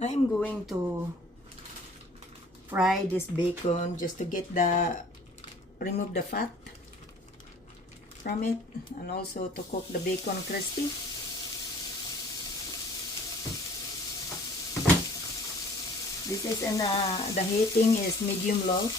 I'm going to fry this bacon just to get remove the fat from it, and also to cook the bacon crispy. This is the heating is medium low.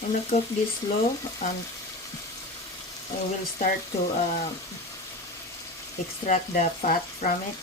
I'm gonna cook this slow, and I will start to extract the fat from it.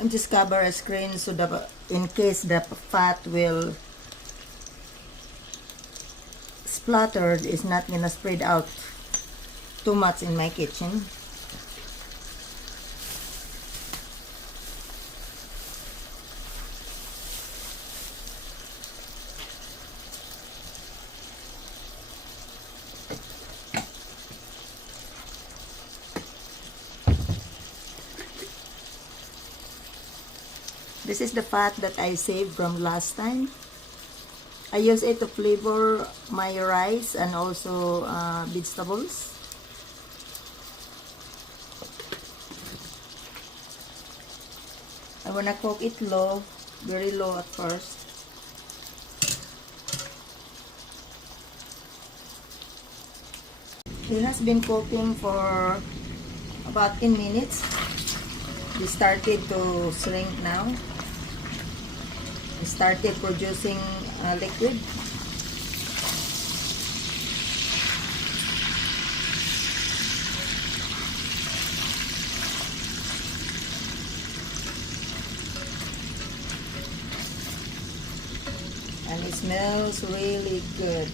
And just cover a screen so that in case the fat will splatter, it's not gonna spread out too much in my kitchen. This is the fat that I saved from last time. I use it to flavor my rice and also vegetables. I wanna cook it low, very low at first. It has been cooking for about 10 minutes. It started to shrink now. It started producing liquid. And it smells really good.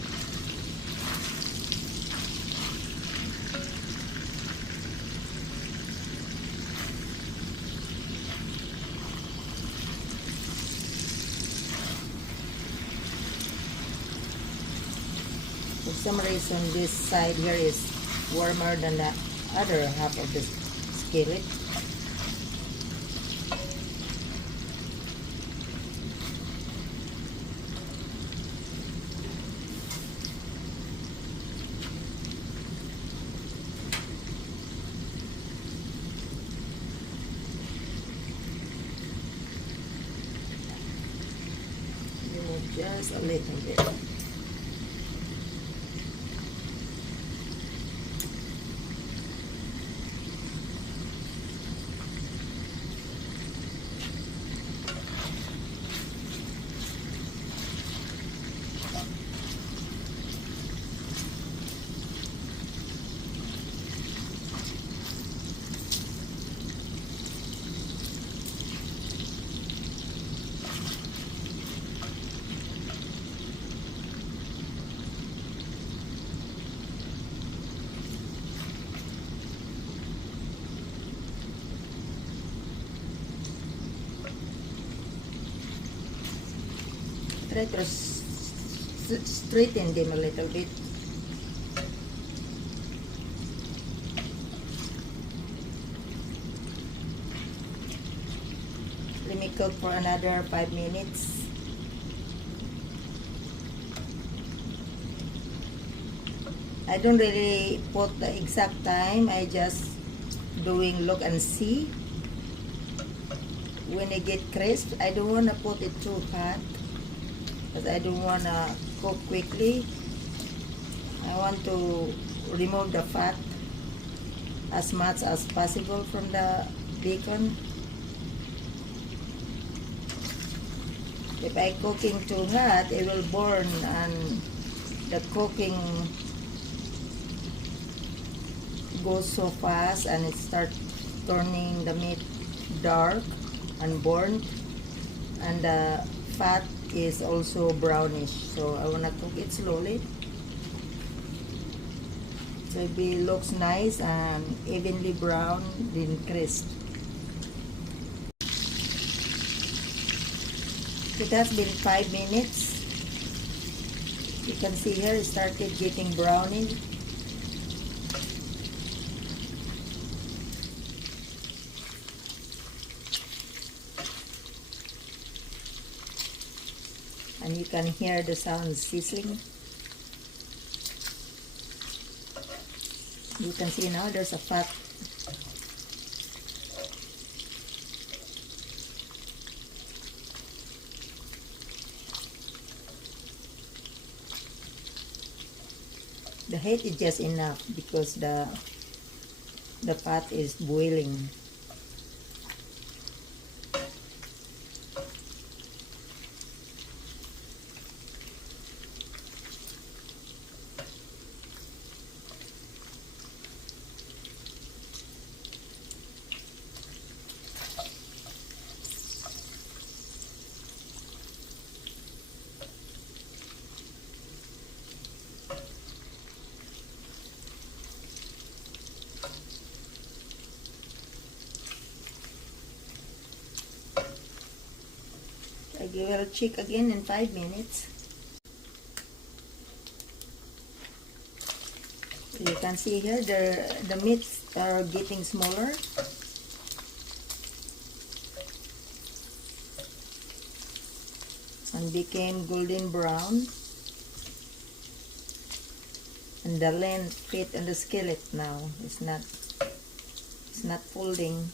For some reason, this side here is warmer than the other half of the skillet. Remove just a little bit. Try to straighten them a little bit. Let me cook for another 5 minutes. I don't really put the exact time. I just doing look and see. when it get crisp, I don't want to put it too hot because I don't want to cook quickly. I want to remove the fat as much as possible from the bacon. If I cooking too hot, it will burn and the cooking goes so fast and it start turning the meat dark and burnt, and the fat is also brownish, so I want to cook it slowly so it looks nice and evenly brown then crisp. It has been 5 minutes. You can see here it started getting brownish. And you can hear the sound sizzling. You can see now there's a fat. The heat is just enough because the fat is boiling. I will check again in 5 minutes. You can see here the meats are getting smaller. And became golden brown. And the length fit on the skillet now. It's not folding.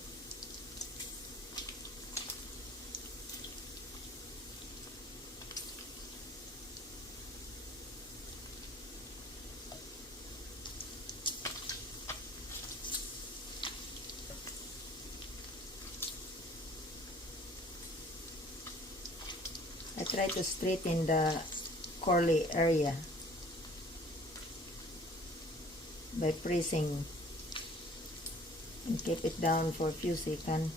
I try to straighten the curly area by pressing and keep it down for a few seconds.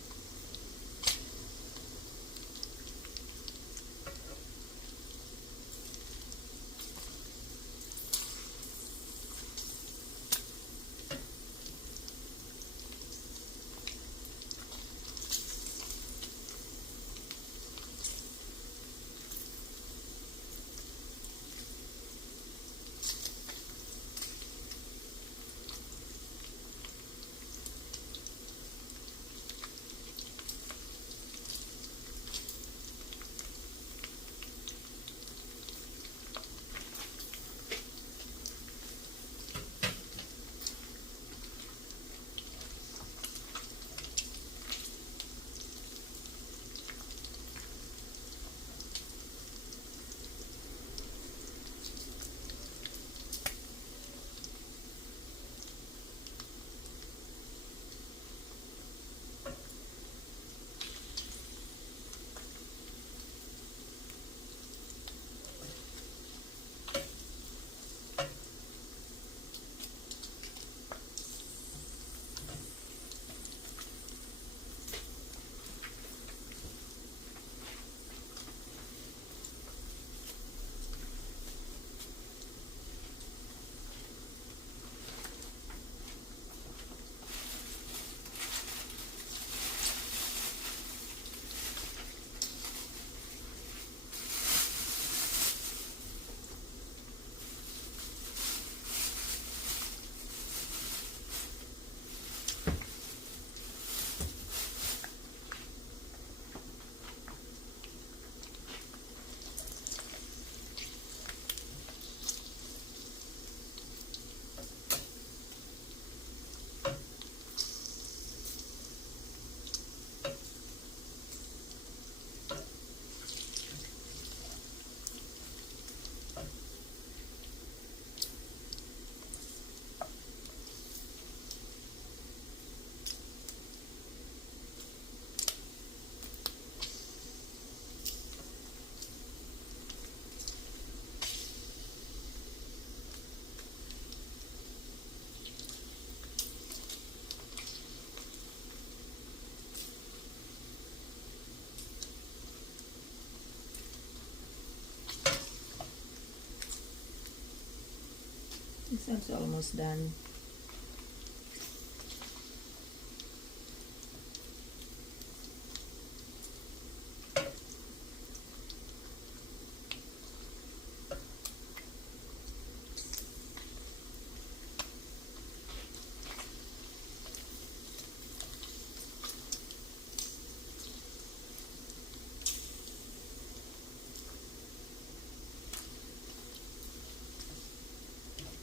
This one's almost done.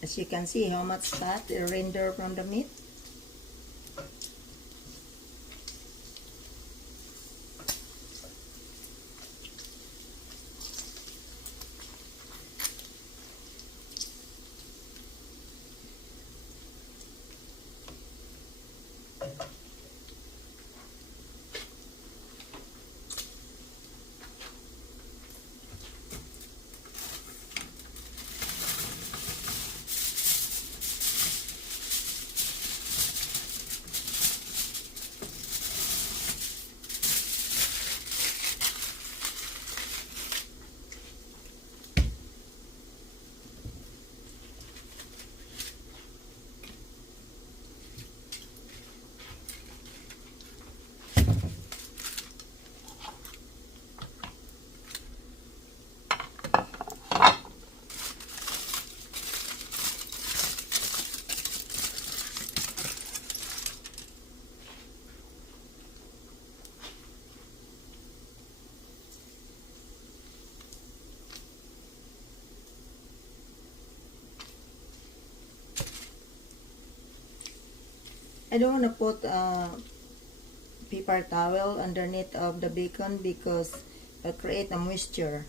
As you can see how much fat it render from the meat. I don't want to put a paper towel underneath of the bacon because it'll create a moisture.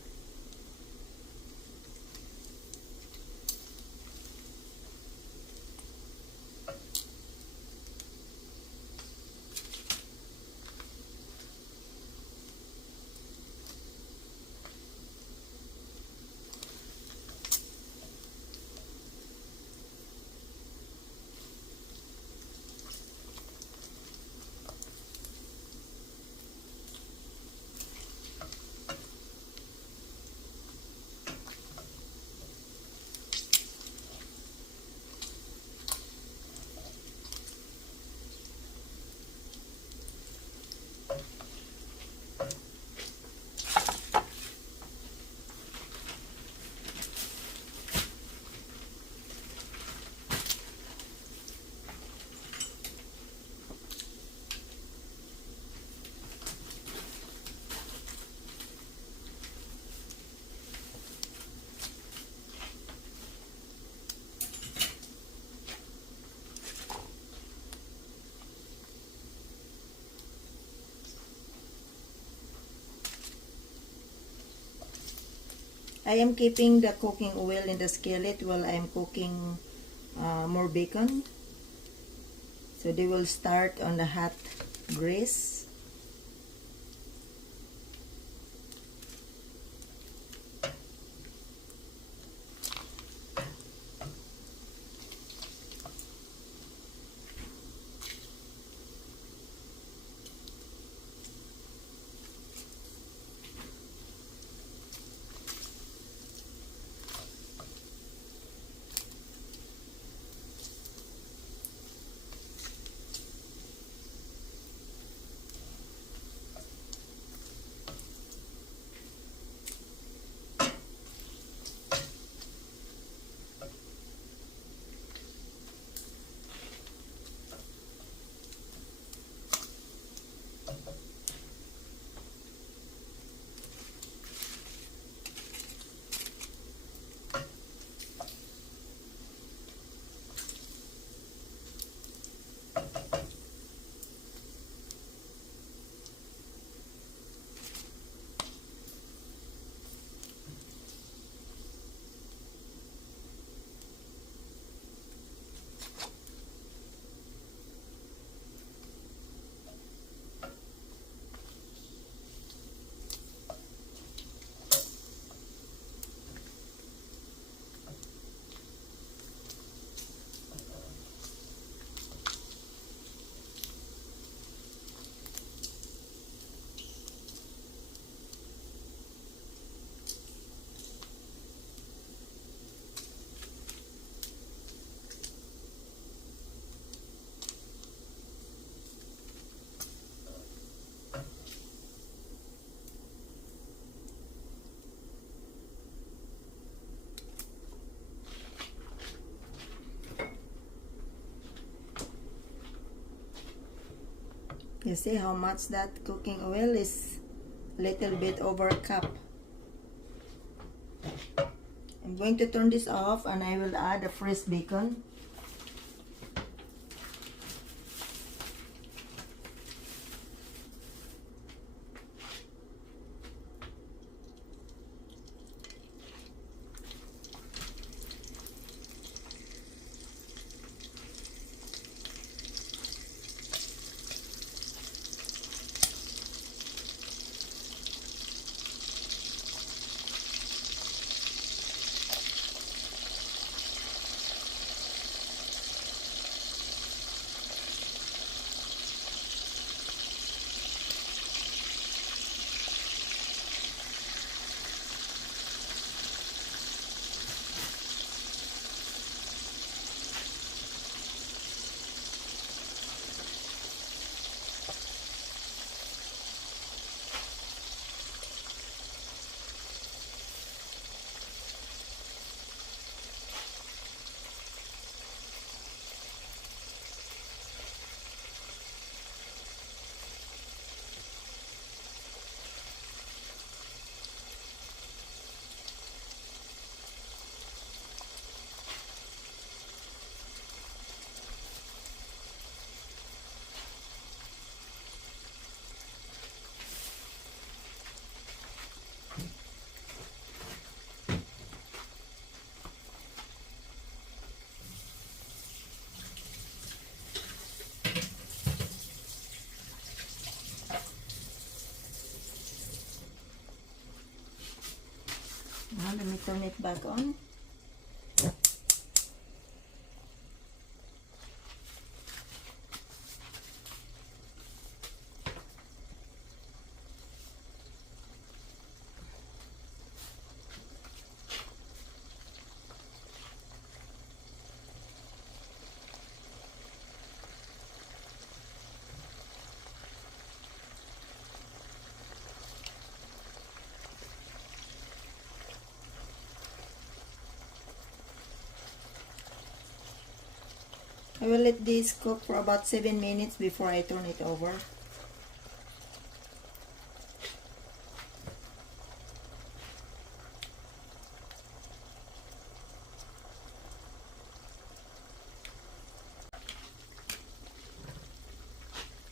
I am keeping the cooking oil in the skillet while I am cooking more bacon. So they will start on the hot grease. You see how much that cooking oil is? Little bit over a cup. I'm going to turn this off and I will add the fresh bacon. Now let me turn it back on. I will let this cook for about 7 minutes before I turn it over.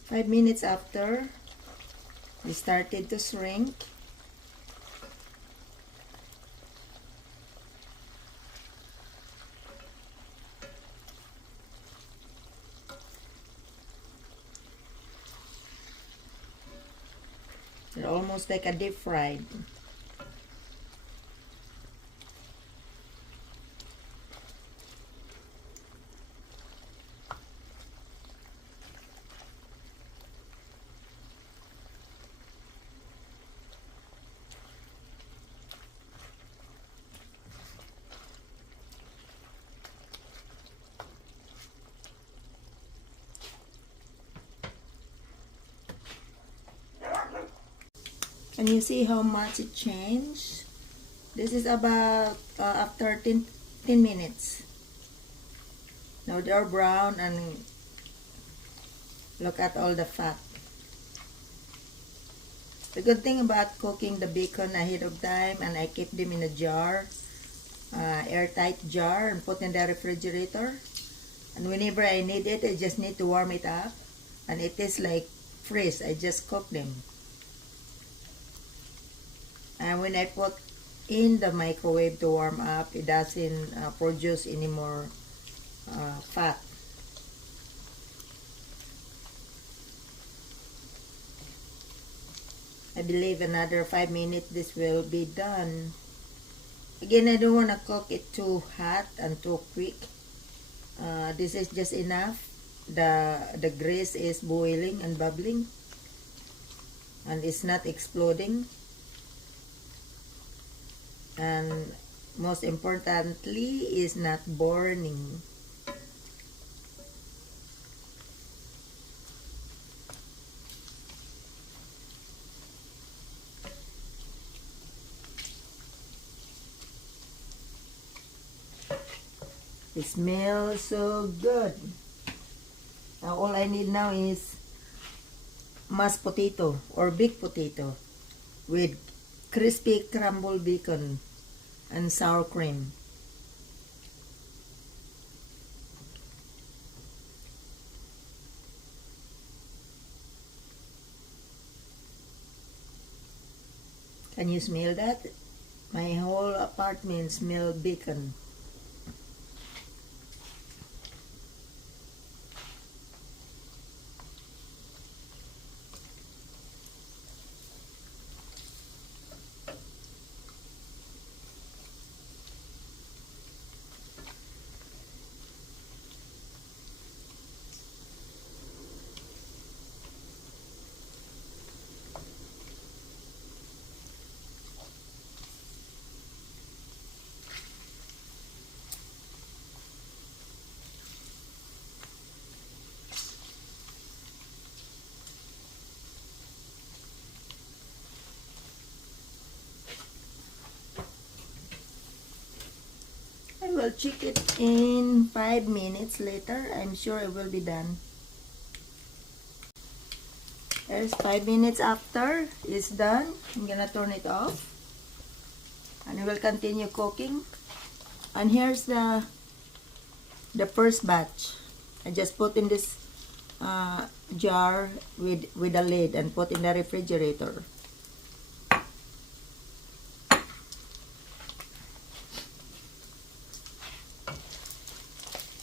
Five minutes after, it started to shrink. They're almost like a deep fried. Can you see how much it changed? This is about after 10 minutes. Now they're brown and look at all the fat. The good thing about cooking the bacon ahead of time, and I keep them in a jar, airtight jar, and put in the refrigerator. And whenever I need it, I just need to warm it up. And it is like fresh. I just cook them. And when I put in the microwave to warm up, it doesn't produce any more fat. I believe another 5 minutes this will be done. Again, I don't want to cook it too hot and too quick. This is just enough. The grease is boiling and bubbling, and it's not exploding. And most importantly, is not burning. It smells so good. Now all I need now is mashed potato or big potato with crispy crumbled bacon and sour cream. Can you smell that? My whole apartment smells bacon. I will check it in 5 minutes later. I'm sure it will be done. There's 5 minutes after it's done. I'm gonna turn it off. And I will continue cooking. And here's the first batch. I just put in this jar with a lid and put in the refrigerator.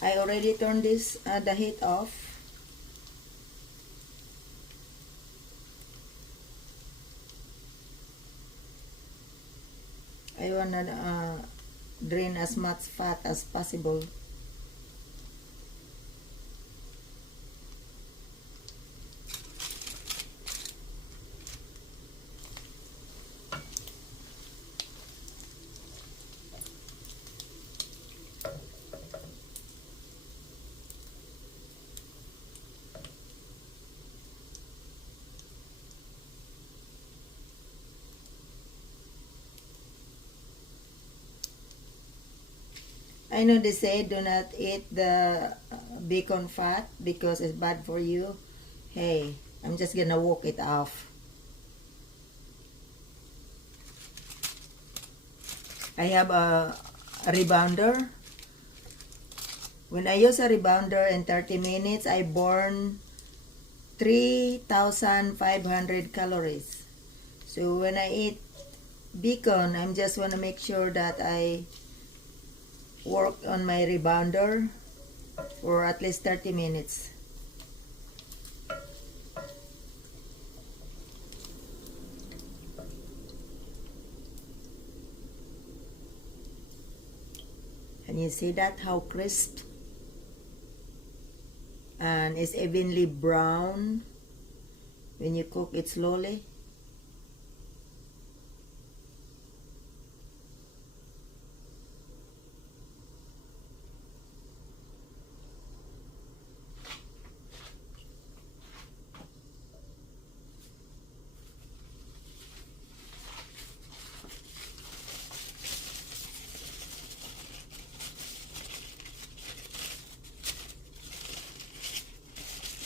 I already turned this the heat off. I wanna drain as much fat as possible. I know they say do not eat the bacon fat because it's bad for you. Hey, I'm just gonna walk it off. I have a rebounder. When I use a rebounder in 30 minutes, I burn 3,500 calories. So when I eat bacon, I'm just want to make sure that I work on my rebounder for at least 30 minutes. Can you see that, how crisp? And it's evenly brown when you cook it slowly.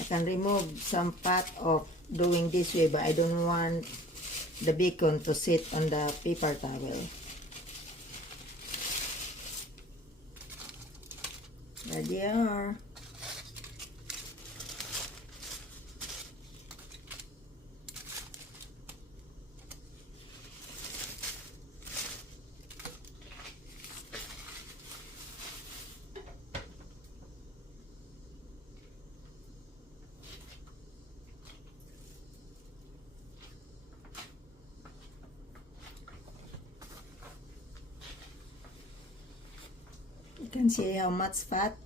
I can remove some part of doing this way, but I don't want the bacon to sit on the paper towel. There they are. You can see how much fat.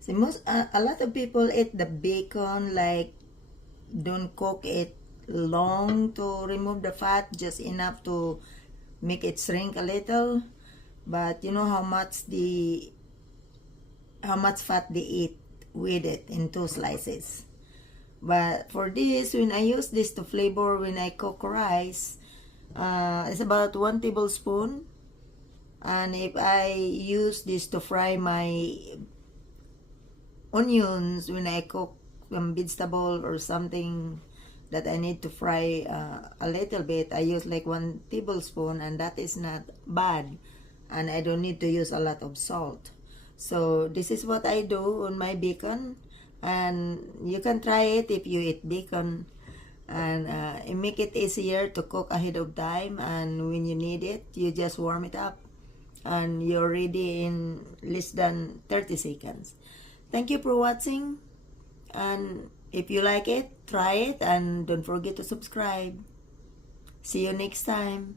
See, a lot of people eat the bacon like don't cook it long to remove the fat, just enough to make it shrink a little. But you know how much fat they eat with it in 2 slices. But for this, when I use this to flavor when I cook rice, it's about 1 tablespoon. And if I use this to fry my onions when I cook vegetable or something that I need to fry a little bit, I use like 1 tablespoon, and that is not bad, and I don't need to use a lot of salt. So this is what I do on my bacon, and you can try it if you eat bacon, and it make it easier to cook ahead of time, and when you need it, you just warm it up and you're ready in less than 30 seconds. Thank you for watching, and if you like it, try it, and don't forget to subscribe. See you next time.